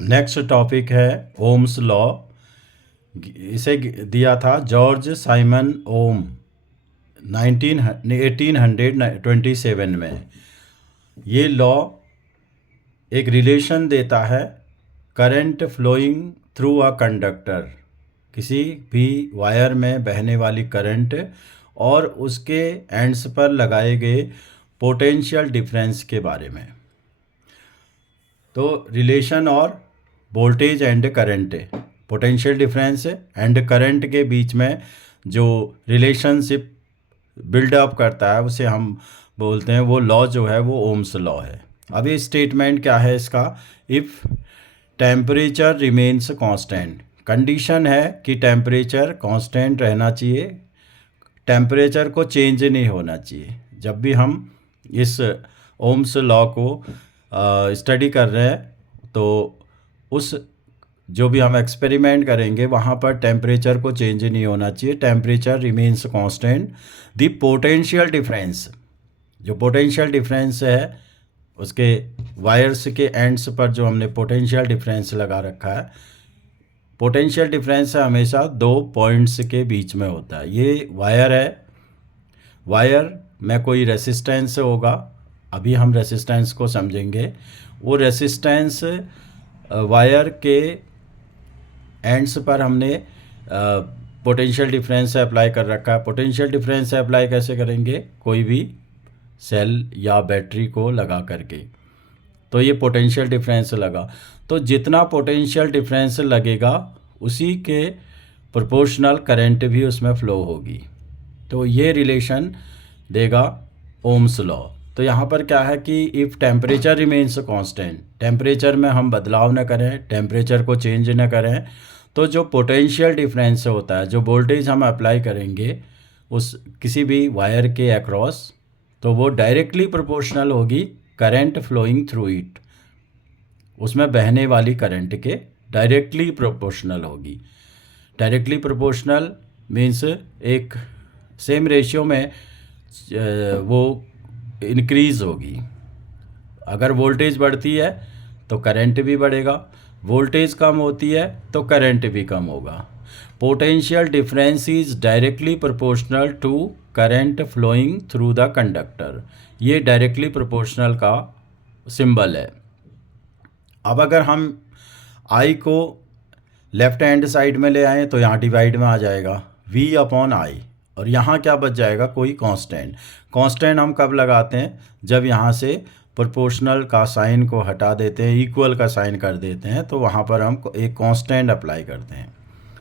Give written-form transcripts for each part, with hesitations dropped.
Next topic है Ohm's law. इसे दिया था जॉर्ज साइमन ओम 1827 में। ये लॉ एक रिलेशन देता है current flowing through a conductor, किसी भी वायर में बहने वाली करंट और उसके एंड्स पर लगाए गए पोटेंशियल डिफरेंस के बारे में। तो रिलेशन और voltage and current, potential difference and current के बीच में जो रिलेशनशिप बिल्डअप करता है उसे हम बोलते हैं, वो लॉ जो है वो ओम्स लॉ है। अभी स्टेटमेंट क्या है इसका? If temperature remains constant, condition है कि टेम्परेचर कांस्टेंट रहना चाहिए, टेम्परेचर को चेंज नहीं होना चाहिए। जब भी हम इस ओम्स लॉ को स्टडी कर रहे हैं तो उस जो भी हम एक्सपेरिमेंट करेंगे वहाँ पर टेम्परेचर को चेंज नहीं होना चाहिए, temperature remains constant. The potential difference, जो पोटेंशियल डिफरेंस है उसके वायर्स के एंड्स पर जो हमने पोटेंशियल डिफरेंस लगा रखा है, पोटेंशियल डिफरेंस हमेशा दो पॉइंट्स के बीच में होता है। ये वायर है, वायर में कोई रेसिस्टेंस होगा, अभी हम रेसिस्टेंस को समझेंगे। वो रेसिस्टेंस वायर के एंड्स पर हमने पोटेंशियल डिफरेंस अप्लाई कर रखा है। पोटेंशियल डिफरेंस अप्लाई कैसे करेंगे? कोई भी सेल या बैटरी को लगा करके। तो ये पोटेंशियल डिफरेंस लगा, तो जितना पोटेंशियल डिफरेंस लगेगा उसी के प्रोपोर्शनल करंट भी उसमें फ़्लो होगी। तो ये रिलेशन देगा ओम्स लॉ। तो यहाँ पर क्या है कि if temperature remains constant, temperature में हम बदलाव न करें, टेम्परेचर को चेंज न करें, तो जो पोटेंशियल डिफरेंस होता है, जो वोल्टेज हम अप्लाई करेंगे उस किसी भी वायर के अक्रॉस, तो वो डायरेक्टली प्रोपोर्शनल होगी करंट फ्लोइंग थ्रू इट, उसमें बहने वाली करंट के डायरेक्टली प्रोपोर्शनल होगी। डायरेक्टली प्रोपोर्शनल मीन्स एक सेम रेशियो में वो इंक्रीज़ होगी। अगर वोल्टेज बढ़ती है तो करंट भी बढ़ेगा, वोल्टेज कम होती है तो करंट भी कम होगा। Potential difference is directly proportional to current flowing through the conductor. ये डायरेक्टली प्रोपोर्शनल का सिंबल है। अब अगर हम आई को लेफ्ट हैंड साइड में ले आएँ तो यहाँ डिवाइड में आ जाएगा v अपॉन आई, और यहाँ क्या बच जाएगा? कोई कांस्टेंट। कांस्टेंट हम कब लगाते हैं? जब यहाँ से प्रोपोर्शनल का साइन को हटा देते हैं, इक्वल का साइन कर देते हैं, तो वहाँ पर हम एक कांस्टेंट अप्लाई करते हैं।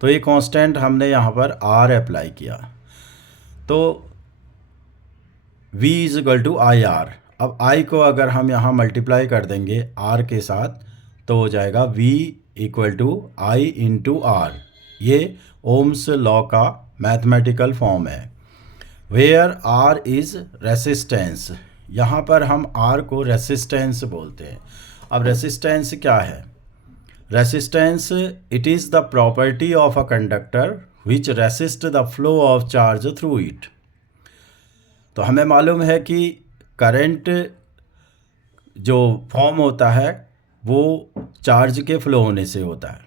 तो ये कांस्टेंट हमने यहाँ पर r अप्लाई किया, तो v is equal to I R. अब i को अगर हम यहाँ मल्टीप्लाई कर देंगे r के साथ तो हो जाएगा v equal to I into R. ये ओम्स लॉ का मैथमेटिकल फॉर्म है। वेयर r इज़ रेसिस्टेंस, यहाँ पर हम r को रेसिस्टेंस बोलते हैं। अब रेसिस्टेंस क्या है? Resistance it is the property of a conductor which resist the flow of charge through it. तो हमें मालूम है कि करंट जो फॉर्म होता है वो चार्ज के फ्लो होने से होता है।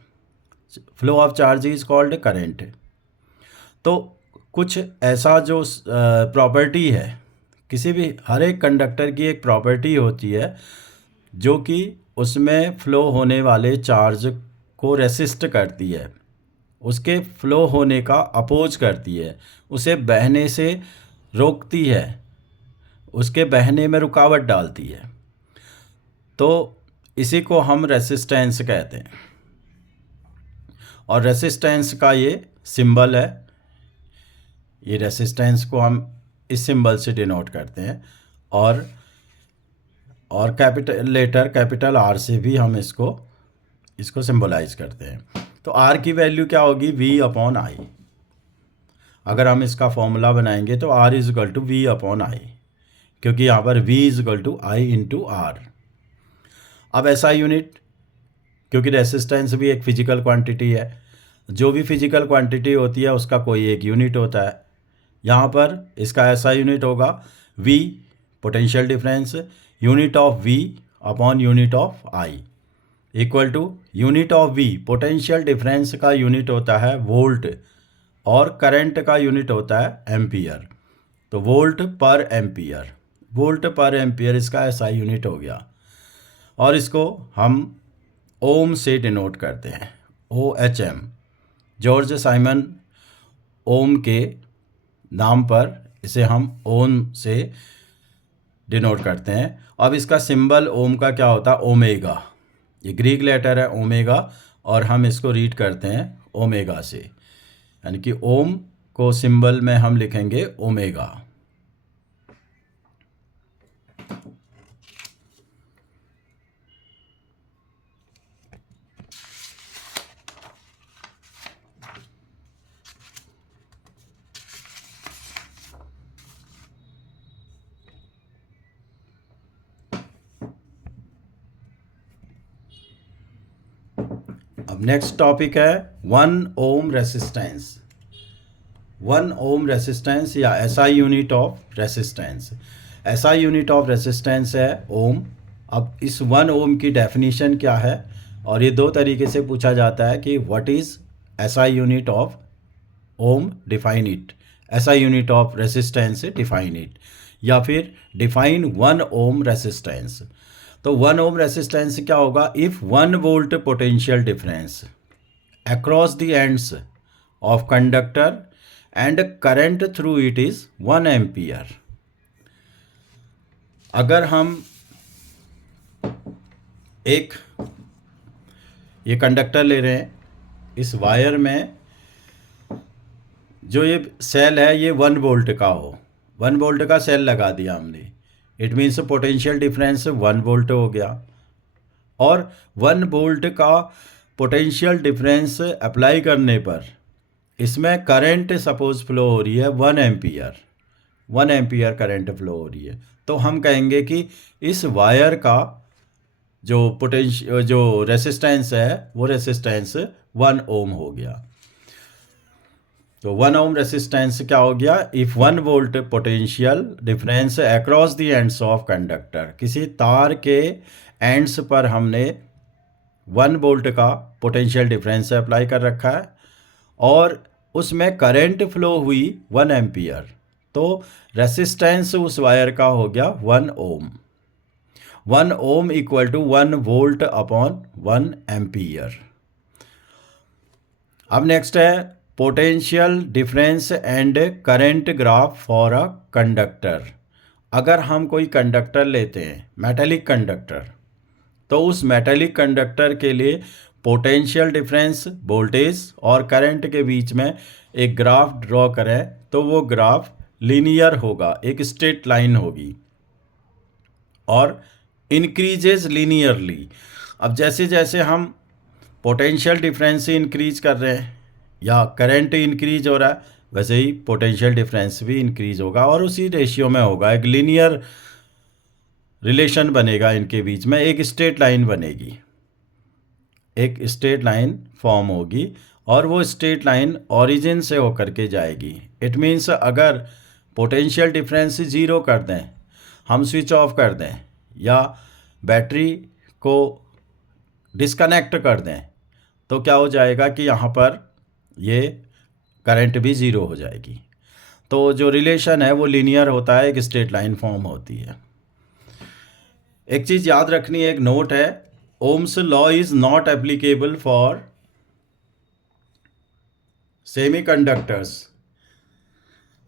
Flow of charge is called current. तो कुछ ऐसा जो प्रॉपर्टी है, किसी भी हर एक कंडक्टर की एक प्रॉपर्टी होती है जो कि उसमें फ़्लो होने वाले चार्ज को रेसिस्ट करती है, उसके फ़्लो होने का अपोज करती है, उसे बहने से रोकती है, उसके बहने में रुकावट डालती है। तो इसी को हम रेसिस्टेंस कहते हैं, और रेसिस्टेंस का ये सिंबल है। ये रेसिस्टेंस को हम इस सिंबल से डिनोट करते हैं, और कैपिटल आर से भी हम इसको सिंबलाइज करते हैं। तो आर की वैल्यू क्या होगी? v upon I. अगर हम इसका फॉर्मूला बनाएंगे तो r is equal to v upon I, क्योंकि यहाँ पर v is equal to I into R. अब ऐसा यूनिट, क्योंकि रेसिस्टेंस भी एक फिजिकल क्वांटिटी है, जो भी फिजिकल क्वांटिटी होती है उसका कोई एक यूनिट होता है। यहाँ पर इसका ऐसा यूनिट होगा v potential difference unit of v upon unit of i। Equal to unit of V, potential difference का यूनिट होता है वोल्ट और करंट का यूनिट होता है एम्पियर। तो वोल्ट पर एम्पियर, वोल्ट पर एम्पियर इसका एसआई यूनिट हो गया। और इसको हम ओम से डिनोट करते हैं, OHM, जॉर्ज साइमन ओम के नाम पर इसे हम ओम से डिनोट करते हैं। अब इसका सिंबल ओम का क्या होता है, ओमेगा, ये ग्रीक लेटर है ओमेगा, और हम इसको रीड करते हैं ओमेगा से, यानी कि ओम को सिंबल में हम लिखेंगे ओमेगा। अब नेक्स्ट टॉपिक है 1 ओम रेसिस्टेंस। 1 ओम रेसिस्टेंस या SI unit of resistance. SI unit of resistance है ओम। अब इस 1 ओम की डेफिनेशन क्या है, और ये दो तरीके से पूछा जाता है कि what is SI unit of ohm, define it, SI unit of resistance define it, या फिर डिफाइन 1 ओम रेसिस्टेंस। तो 1 ओम रेसिस्टेंस क्या होगा, if 1 volt potential difference across the ends of conductor and current through it is 1 ampere. अगर हम एक ये conductor ले रहे हैं, इस वायर में जो ये सेल है ये 1 वोल्ट का हो, 1 वोल्ट का सेल लगा दिया हमने, it means potential difference 1 volt हो गया। और 1 वोल्ट का पोटेंशियल डिफरेंस अप्लाई करने पर इसमें करंट सपोज फ्लो हो रही है 1 एम्पियर, 1 एम्पियर करंट फ्लो हो रही है, तो हम कहेंगे कि इस वायर का जो रेसिस्टेंस है वो रेसिस्टेंस 1 ओम हो गया। तो 1 ओम रेसिस्टेंस क्या हो गया, if 1 volt potential difference across the ends of conductor, किसी तार के एंड्स पर हमने 1 वोल्ट का पोटेंशियल डिफरेंस अप्लाई कर रखा है और उसमें करंट फ्लो हुई 1 एम्पियर, तो रेसिस्टेंस उस वायर का हो गया 1 ohm. 1 ohm equal to 1 volt upon 1 ampere. अब नेक्स्ट है potential difference and current graph for a conductor. अगर हम कोई कंडक्टर लेते हैं, मेटेलिक कंडक्टर, तो उस मेटेलिक कंडक्टर के लिए पोटेंशियल डिफरेंस, वोल्टेज और करंट के बीच में एक ग्राफ ड्रॉ करें, तो वो ग्राफ लीनियर होगा, एक स्ट्रेट लाइन होगी और इंक्रीजेज लीनियरली। अब जैसे जैसे हम पोटेंशियल डिफरेंस इंक्रीज कर रहे हैं या करंट इंक्रीज हो रहा है, वैसे ही पोटेंशियल डिफरेंस भी इंक्रीज होगा और उसी रेशियो में होगा, एक लीनियर रिलेशन बनेगा इनके बीच में, एक स्ट्रेट लाइन बनेगी, एक स्ट्रेट लाइन फॉर्म होगी और वो स्ट्रेट लाइन ओरिजिन से होकर के जाएगी। इट मीन्स अगर पोटेंशियल डिफरेंस 0 कर दें, हम स्विच ऑफ कर दें या बैटरी को डिस्कनेक्ट कर दें, तो क्या हो जाएगा कि यहाँ पर ये करंट भी 0 हो जाएगी। तो जो रिलेशन है वो लीनियर होता है, एक स्ट्रेट लाइन फॉर्म होती है। एक चीज़ याद रखनी है, एक नोट है, Ohm's law is not applicable for semiconductors,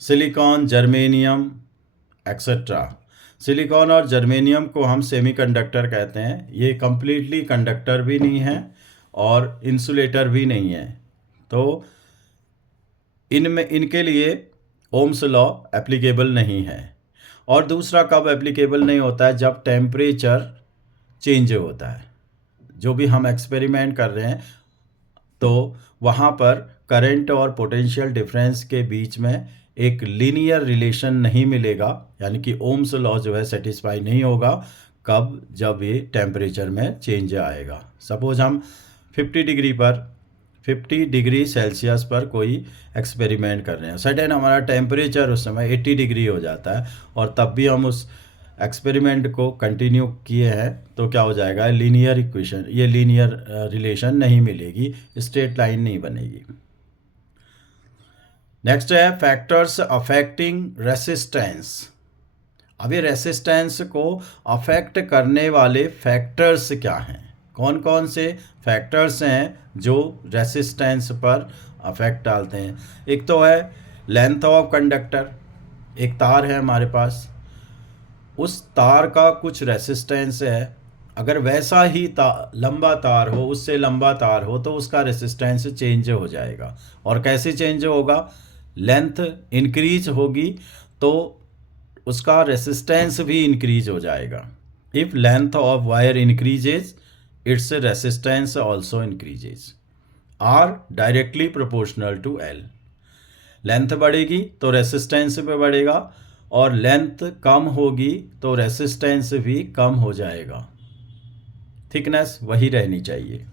silicon, germanium etcetera. Silicon और जर्मेनियम को हम सेमीकंडक्टर कहते हैं। ये कम्प्लीटली कंडक्टर भी नहीं है और इंसुलेटर भी नहीं है, तो इनमें इनके लिए ओम्स लॉ एप्लीकेबल नहीं है। और दूसरा कब एप्लीकेबल नहीं होता है, जब टेम्परेचर चेंज होता है। जो भी हम एक्सपेरिमेंट कर रहे हैं तो वहाँ पर करंट और पोटेंशियल डिफरेंस के बीच में एक लीनियर रिलेशन नहीं मिलेगा, यानी कि ओम्स लॉ जो है सेटिस्फाई नहीं होगा। कब, जब ये टेम्परेचर में चेंज आएगा। सपोज हम 50 डिग्री सेल्सियस पर कोई एक्सपेरिमेंट कर रहे हैं, सडन हमारा टेम्परेचर उस समय 80 डिग्री हो जाता है और तब भी हम उस एक्सपेरिमेंट को कंटिन्यू किए हैं तो क्या हो जाएगा, लीनियर इक्वेशन, ये लीनियर रिलेशन नहीं मिलेगी, स्ट्रेट लाइन नहीं बनेगी। नेक्स्ट है फैक्टर्स अफेक्टिंग रेसिस्टेंस। अभी रेसिस्टेंस को अफेक्ट करने वाले फैक्टर्स क्या हैं, कौन कौन से फैक्टर्स हैं जो रेसिस्टेंस पर अफेक्ट डालते हैं। एक तो है लेंथ ऑफ कंडक्टर, एक तार है हमारे पास, उस तार का कुछ रेसिस्टेंस है, अगर वैसा ही लंबा तार हो, उससे लंबा तार हो तो उसका रेसिस्टेंस चेंज हो जाएगा। और कैसे चेंज होगा, लेंथ इंक्रीज होगी तो उसका रेसिस्टेंस भी इंक्रीज हो जाएगा। If length of wire increases its resistance also increases, R directly proportional to L. Length बढ़ेगी तो रेसिस्टेंस पे बढ़ेगा, और लेंथ कम होगी तो रेसिस्टेंस भी कम हो जाएगा, थिकनेस वही रहनी चाहिए।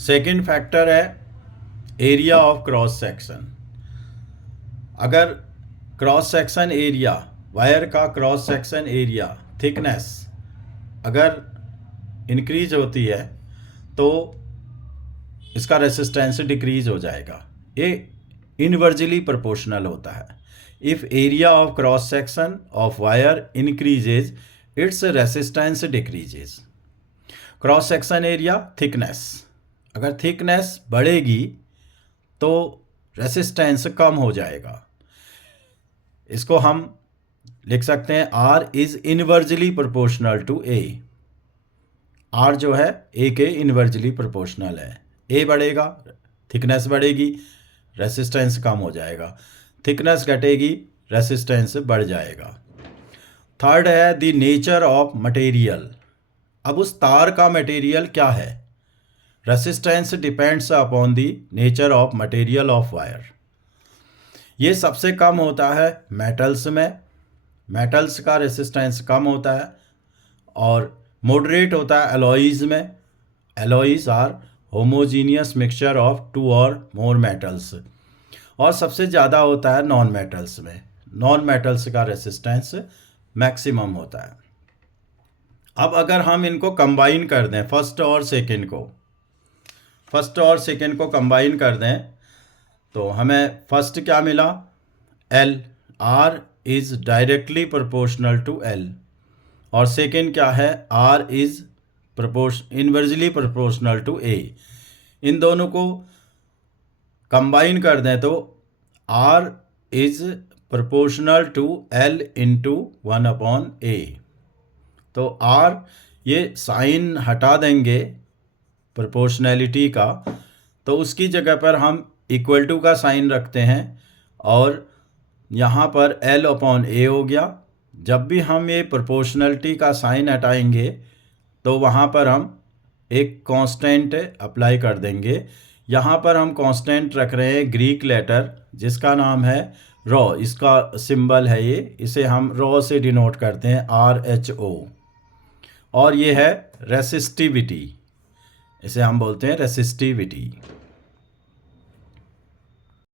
सेकंड फैक्टर है एरिया ऑफ क्रॉस सेक्शन। अगर क्रॉस सेक्शन एरिया, वायर का क्रॉस सेक्शन एरिया, थिकनेस अगर इंक्रीज होती है तो इसका रेसिस्टेंस डिक्रीज हो जाएगा। ये इनवर्जली प्रोपोर्शनल होता है। If area of cross section of wire increases its resistance decreases. Cross section area, thickness, अगर थिकनेस बढ़ेगी तो रेसिस्टेंस कम हो जाएगा। इसको हम लिख सकते हैं R is inversely proportional to A. R जो है ए के इनवर्जली प्रोपोर्शनल है। ए बढ़ेगा, थिकनेस बढ़ेगी, रेसिस्टेंस कम हो जाएगा, थिकनेस घटेगी, रेसिस्टेंस बढ़ जाएगा। थर्ड है द नेचर ऑफ मटेरियल। अब उस तार का मटेरियल क्या है, resistance depends upon the nature of material of wire. ये सबसे कम होता है मेटल्स में, मेटल्स का रेसिस्टेंस कम होता है, और मॉडरेट होता है एलॉयज़ में। Alloys are homogeneous mixture of two और मोर मेटल्स। और सबसे ज़्यादा होता है नॉन मेटल्स में। नॉन मेटल्स का रेसिस्टेंस मैक्सिमम होता है। अब अगर हम इनको कंबाइन कर दें, फर्स्ट और सेकेंड को कंबाइन कर दें तो हमें फर्स्ट क्या मिला, L, R is directly proportional to L, और सेकेंड क्या है, R is inversely proportional to A. इन दोनों को कंबाइन कर दें तो R is proportional to L into 1/a। तो आर, ये साइन हटा देंगे प्रोपोर्शनैलिटी का, तो उसकी जगह पर हम इक्वल टू का साइन रखते हैं, और यहाँ पर L/A हो गया। जब भी हम ये प्रोपोर्शनैलिटी का साइन हटाएंगे तो वहाँ पर हम एक कांस्टेंट अप्लाई कर देंगे। यहाँ पर हम कांस्टेंट रख रहे हैं ग्रीक लेटर जिसका नाम है रॉ, इसका सिंबल है ये, इसे हम रॉ से डिनोट करते हैं RHO। और ये है रेसिस्टिविटी, इसे हम बोलते हैं रेसिस्टिविटी।